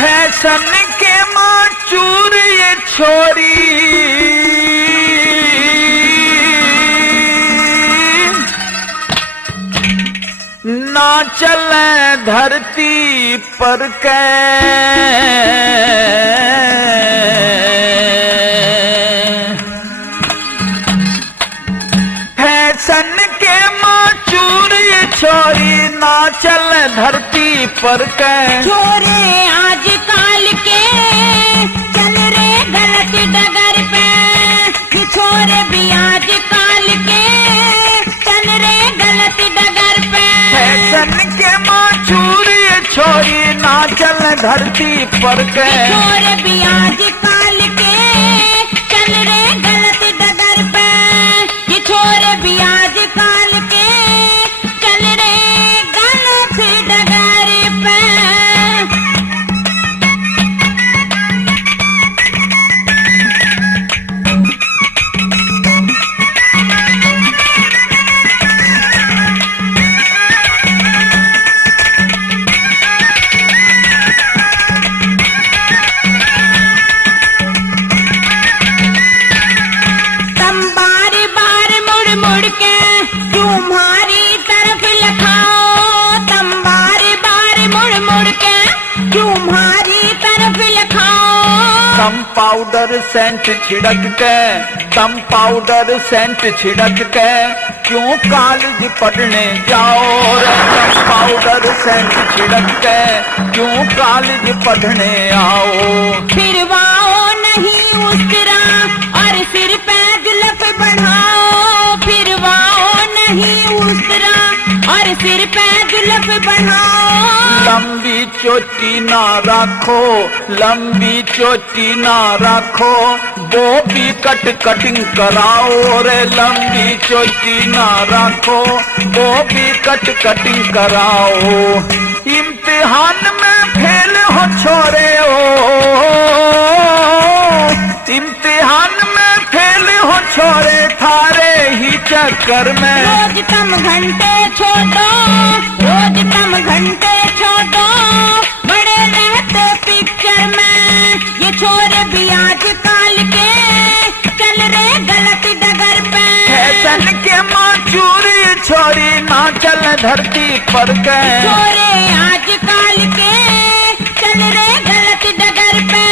Fashion के माचूर ये छोरी, ना चले धरती पर के। फैशन के माचूर ये छोरी, ना चले धरती पर के। छोरे आजकल के चल रे गलत डगर पे, छोरे भी आजकल के चल रे गलत डगर पे। फैशन के माचूर ये छोरी, ना चले धरती पर के। छोरे भी आजकल के चल रे गलत डगर पे, छोरे भी आजकल के चल रे गलत डगर पे। तम पाउडर सेंट छिड़क के, तम पाउडर सेंट छिड़क के, क्यों कॉलेज पढ़ने जाओ रे। तम पाउडर सेंट छिड़क के, क्यों कॉलेज पढ़ने आओ। फिर वाओ नहीं उस तरह और सिर पे जुल्फ बढ़ाओ। फिर वाओ नहीं उस तरह और सिर पे जुल्फ बढ़ाओ। लंबी चोटी ना रखो, लंबी चोटी ना रखो, वो भी कटिंग कराओ रे। लंबी चोटी ना रखो, वो भी कटिंग कराओ। इम्तिहान में फेल हो छोरे ओ, इम्तिहान में फेल हो छोरे, थारे ही चक्कर में। रोज कम घंटे छोड़ो, रोज कम घंटे छोड़ो, बड़े रहते पिक्चर में। ये छोरे भी आजकल के चल रे गलत डगर पे। फैशन के माचूर ये छोरी, ना चल धरती पर के। छोरे आजकल के चल रे गलत डगर पे,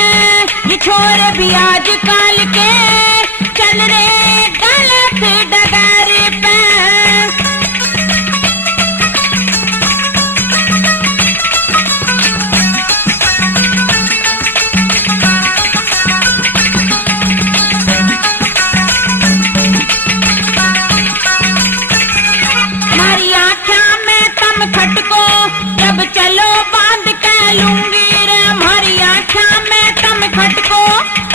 ये छोरे भी आजकल के चल रे गलत डगर पे। हमारी आँखों में तम खटको, जब चलो बांध के लूंगी रे। हमारी आँखों में तम खटको,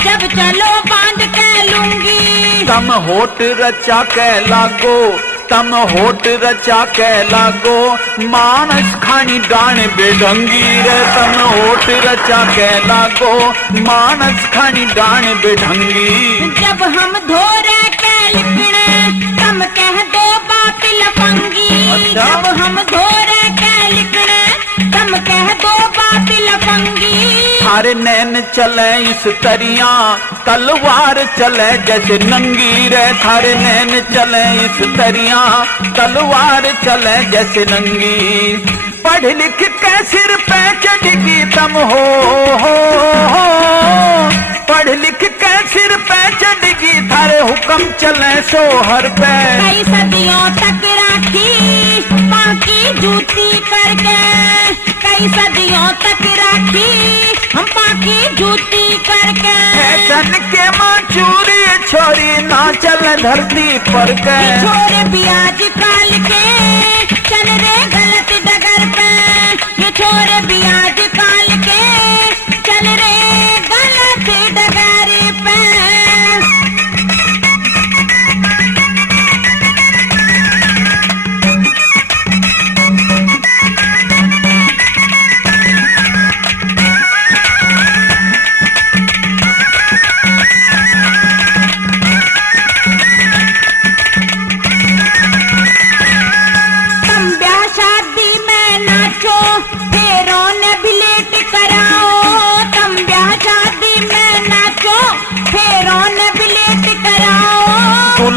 जब चलो बांध के लूंगी। तम होठ रचा के लागो, तम होठ रचा के लागो, मानस खानी डाण बेढंगी रे। तम होठ रचा के लागो, मानस खानी डाण बेढंगी। जब हम धोरे के लिखने, तम कह दो बात लफंगी। अच्छा? जब हम धोरे के लिखने, तम कह दो बात लफंगी। थारे नैन चले इस तरिया, तलवार चले जैसे नंगी रे। थारे नैन चले इस तरिया, तलवार चले जैसे नंगी। पढ़ लिख के सिर पे चढ़गी तम हो, पढ़ लिख के सिर पे चढ़गी, थारे हुक्म चले सोहर पे। कई सदियों तक राखी बाकी जूती करके, कई सदियों तक राखी हम पाकी जूती करके। फैशन के माचूर ये छोरी, ना चल धरती पर के। छोरे भी आजकल के चल रे गलत डगर पे। ये छोरे भी आजकल के चल रे गलत डगर पे।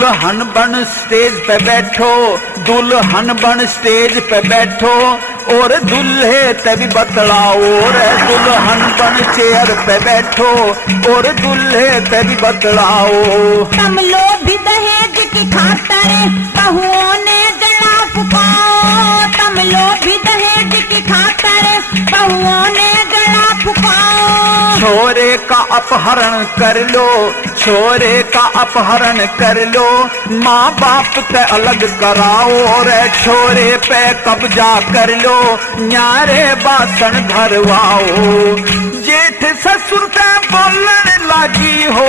दुल्हन बन स्टेज पे बैठो, दुल्हन बन स्टेज पे बैठो, और दूल्हे तभी बतलाओ रे। दुल्हन बन चेयर पे बैठो, और दूल्हे तभी बतलाओ। तुम लोग भी दहेज की खातर बहुओं ने जला फुकाओ, तुम लोग भी दहेज की खातर बहुओं ने जला फुकाओ। छोरे का अपहरण कर लो, छोरे का अपहरण कर लो, माँ बाप से अलग कराओ रे। छोरे पे कब्जा कर लो, न्यारे बासन धरवाओ। जेठ ससुर से बोलने लगी हो,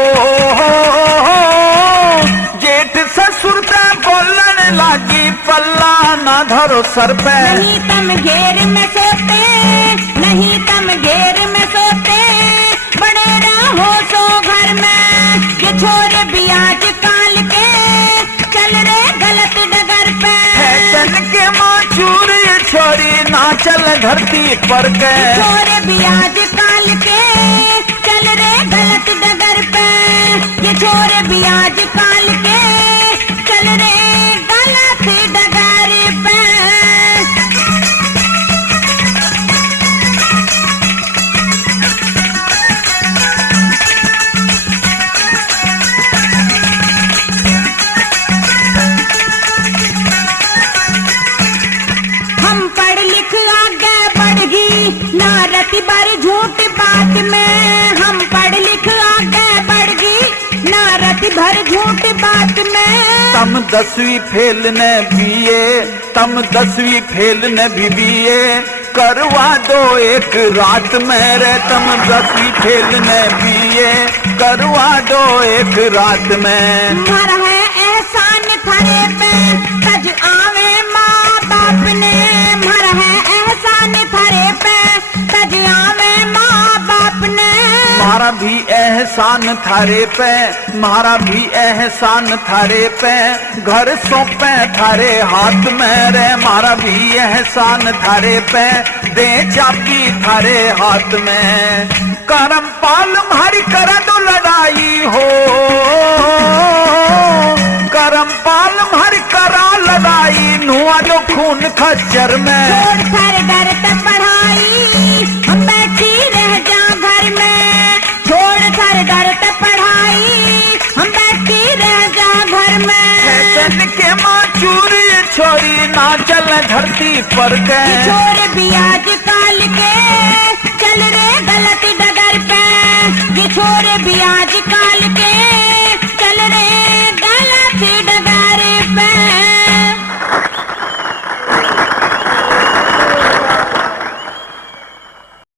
जेठ ससुर से बोलने लगी, पल्ला ना धरो सर पे। नहीं तुम घेर में सोते, नहीं तुम घेर में सोते, बड़े रहो सो घर में। ये छोरे भी आज काल के चल रे गलत डगर पे। फैशन के माचूर ये छोरी ना चल धरती पर के। छोरे भी आज काल के चल रे गलत डगर पे। ये छोरे भी आज काल के चल रे गलत डगर पे। हम पढ़ लिख आगे बढ़ गई ना रति भर झूठ बात में। हम पढ़ लिख आगे बढ़ गई ना रति भर झूठ बात में। तम 10वीं फेल ने बीए, तम 10वीं फेल ने भी बीए, करवा दो एक रात में रे। तम 10वीं फेल ने बीए, करवा दो एक रात में। मर है एहसान थारे पे तज आवे माँ बाप ने। मर है एहसान थारे पे तज आवे माँ बाप ने। मारा भी एहसान थारे पे, मारा भी एहसान थारे पे, घर सौंपे थारे हाथ में रे। मारा भी एहसान थारे पे, दे चाबी थारे हाथ में। करम पाल हरी कर दो लड़ाई हो, करम पाल हरी करा लड़ाई, नुआ जो खून खच्चर में। छोड़ कर डर तक पढ़ाई, हम बैठी रह जा घर में। छोड़ कर डर तक पढ़ाई, हम बैठी रह जा घर में। फैशन के माचूर ये छोरी ना चल धरती पर के। छोरे भी आज काल के चल रे गलत डगर पे। ये छोरे भी आज काल